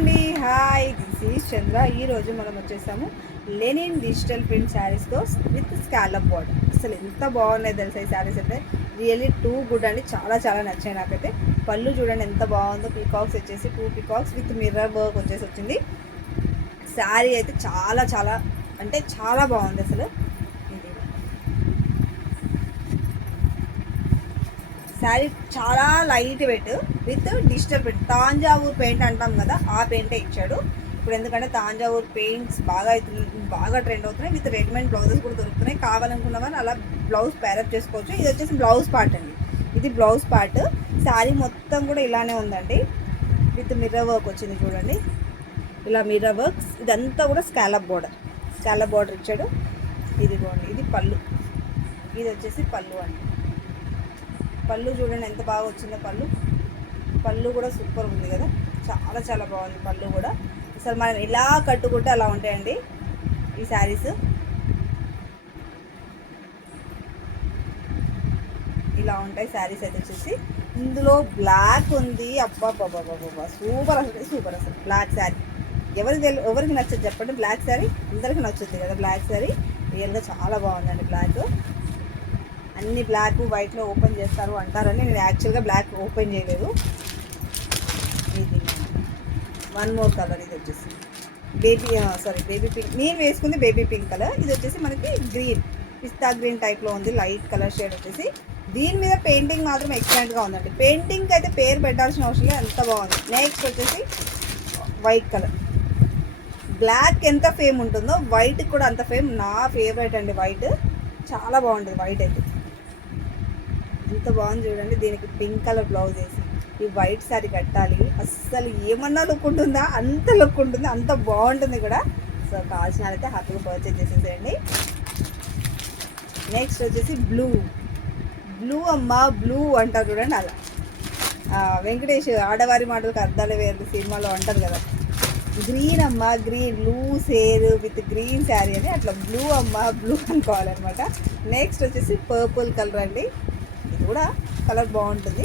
అండి, hi, this is చంద్ర. ఈరోజు మనం వచ్చేసాము లెనిన్ డిజిటల్ ప్రింట్ శారీస్తో విత్ స్కాలప్ బార్డర్. అసలు ఎంత బాగున్నాయి తెలుసా ఈ శారీస్ అయితే. రియల్లీ టూ గుడ్ అండి, చాలా చాలా నచ్చాయి నాకైతే. పళ్ళు చూడండి ఎంత బాగుందో, పీకాక్స్ వచ్చేసి 2 పీకాక్స్ విత్ మిర్రర్ వర్క్ వచ్చేసి వచ్చింది. శారీ అయితే చాలా చాలా అంటే చాలా బాగుంది అసలు. శారీ చాలా light weight with digital print. Thanjavur paint అంటాం కదా, ఆ పెయింటే ఇచ్చాడు. ఇప్పుడు ఎందుకంటే తాంజావూర్ పెయింట్స్ బాగా ట్రెండ్ అవుతున్నాయి. విత్ రెడీమేడ్ బ్లౌజెస్ కూడా దొరుకుతున్నాయి. కావాలనుకున్న వాళ్ళు అలా బ్లౌజ్ ప్యారప్ చేసుకోవచ్చు. ఇది వచ్చేసి బ్లౌజ్ పార్ట్ అండి, ఇది బ్లౌజ్ పార్ట్. శారీ మొత్తం కూడా ఇలానే ఉందండి, విత్ మిర్రర్ వర్క్ వచ్చింది చూడండి. ఇలా మిర్రర్ వర్క్స్, ఇదంతా కూడా స్కాలప్ బార్డర్ ఇచ్చాడు. ఇది బాగుంది, ఇది పళ్ళు, ఇది వచ్చేసి పళ్ళు అండి. పళ్ళు చూడండి ఎంత బాగా వచ్చిందో. పళ్ళు కూడా సూపర్ ఉంది కదా, చాలా చాలా బాగుంది పళ్ళు కూడా. అసలు మనం ఇలా కట్టుకుంటే అలా ఉంటాయండి ఈ శారీస్. ఇలా ఉంటాయి శారీస్ అయితే వచ్చేసి. ఇందులో బ్లాక్ ఉంది, అబ్బా సూపర్ అసలు బ్లాక్ శారీ. ఎవరికి నచ్చదు చెప్పండి బ్లాక్ శారీ? అందరికీ నచ్చుద్ది కదా బ్లాక్ శారీ. రియల్గా చాలా బాగుందండి బ్లాక్. అన్ని బ్లాక్ వైట్లో ఓపెన్ చేస్తారు అంటారని నేను యాక్చువల్గా బ్లాక్ ఓపెన్ చేయలేదు. ఇది వన్ మోర్ కలర్, ఇది వచ్చేసి బేబీ పింక్. నేను వేసుకుంది బేబీ పింక్ కలర్. ఇది వచ్చేసి మనకి గ్రీన్, పిస్తా గ్రీన్ టైప్లో ఉంది, లైట్ కలర్ షేడ్ వచ్చేసి. దీని మీద పెయింటింగ్ మాత్రం ఎక్సలెంట్గా ఉందండి. పెయింటింగ్కి అయితే పేరు పెట్టాల్సిన అవసరం లేదు, అంత బాగుంది. నెక్స్ట్ వచ్చేసి వైట్ కలర్. బ్లాక్ ఎంత ఫేమ్ ఉంటుందో వైట్కి కూడా అంత ఫేమ్. నా ఫేవరెట్ అండి వైట్, చాలా బాగుంటుంది వైట్ అయితే. ఎంత బాగుంది చూడండి. దీనికి పింక్ కలర్ బ్లౌజ్ వేసి ఈ వైట్ శారీ కట్టాలి, అస్సలు ఏమన్నా లుక్ ఉంటుందా, అంత లుక్ ఉంటుంది, అంత బాగుంటుంది కూడా. సో కావాల్సిన అయితే హ్యాపీగా పర్చేజ్ చేసేసేయండి. నెక్స్ట్ వచ్చేసి బ్లూ బ్లూ అంటారు చూడండి, అలా వెంకటేష్ ఆడవారి మాటలకు అర్థాలు వేరు సినిమాలో అంటారు కదా. Green green loose hair with green sari అని, అట్లా బ్లూ అనుకోవాలన్నమాట. నెక్స్ట్ వచ్చేసి పర్పుల్ కలర్ అండి, ఇది కూడా కలర్ బాగుంటుంది,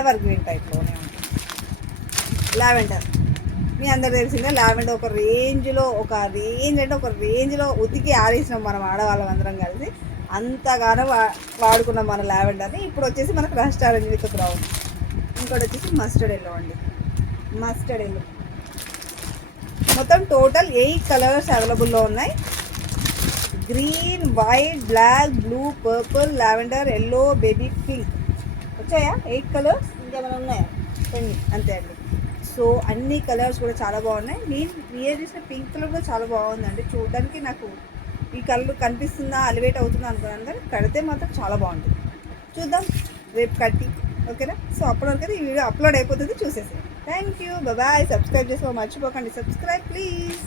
ఎవర్ గ్రీన్ టైప్లోనే ఉంటుంది. లావెండర్ మీ అందరు తెలిసిందే, లావెండర్ ఒక రేంజ్లో ఉతికి ఆరేసినాం మనం ఆడవాళ్ళం అందరం కలిసి. అంతగానో వాడుకున్నాం మన లావెండర్ని. ఇప్పుడు వచ్చేసి మనకు రెస్టారెంట్ విత్ బ్రౌన్. ఇంకోటి వచ్చేసి మస్టర్డ్ ఎల్లో అండి, మస్టర్డ్ ఎల్లో. మొత్తం టోటల్ 8 కలర్స్ అవైలబుల్లో ఉన్నాయి. Green, white, black, blue, purple, lavender, yellow, baby pink వచ్చాయా 8 కలర్స్. ఇంకేమైనా ఉన్నాయా? 10 అంతే అండి. సో అన్ని కలర్స్ కూడా చాలా బాగున్నాయి. నేను క్రియేట్ చేసిన పింక్ కలర్ కూడా చాలా బాగుందండి చూడడానికి. నాకు ఈ కలర్ కనిపిస్తుందా, అలివేట్ అవుతుందా అనుకున్నాను, కానీ కడితే మాత్రం చాలా బాగుంటుంది. చూద్దాం రేపు కట్టి, ఓకేనా? సో అప్పటివరకు ఈ వీడియో అప్లోడ్ అయిపోతుంది, చూసేసి. Thank you, bye. సబ్స్క్రైబ్ చేసుకో మర్చిపోకండి, సబ్స్క్రైబ్ ప్లీజ్.